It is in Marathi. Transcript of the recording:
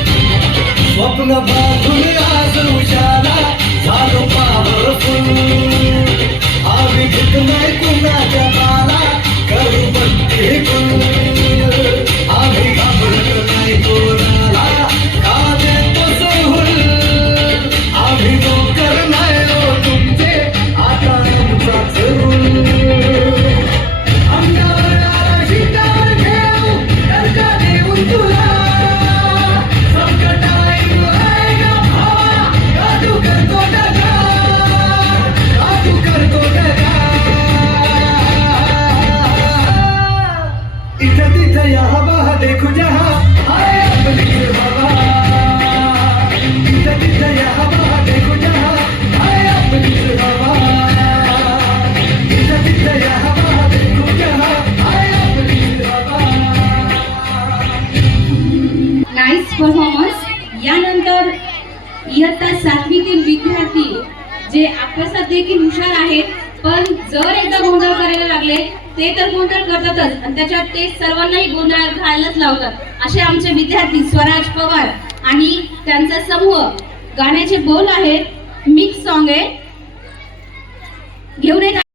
स्वप्न बांधून आज उजाला झालो पावरफुल आम्ही घेत नाही कुणाच्या बाला करू बघते गुण आम्ही घाबरत नाही कोणाला का देतो सोहर आम्ही नोकर नाही हो तुमचे आता आमचाच रूल अंगावर शिटावर घेऊ दर्जा देऊन तुला देखो जहाँ आए अपने बाबा देखो जहाँ आए अपने बाबा देखो जहाँ आए अपने बाबा। Nice performance. यानंतर इयत्ता 7वीतील विद्यार्थी जे अभ्यासात देखील हुशार आहेत पण जर एकदा गोंधळ करायला लागले ते तर गोंधळ करतातच आणि त्याच्यात ते सर्वांनाही गोंधळ घालायलाच लावतात असे आमचे विद्यार्थी स्वराज पवार आणि त्यांचा समूह गाण्याचे बोल आहेत मिक्स सॉन्ग आहे घेऊन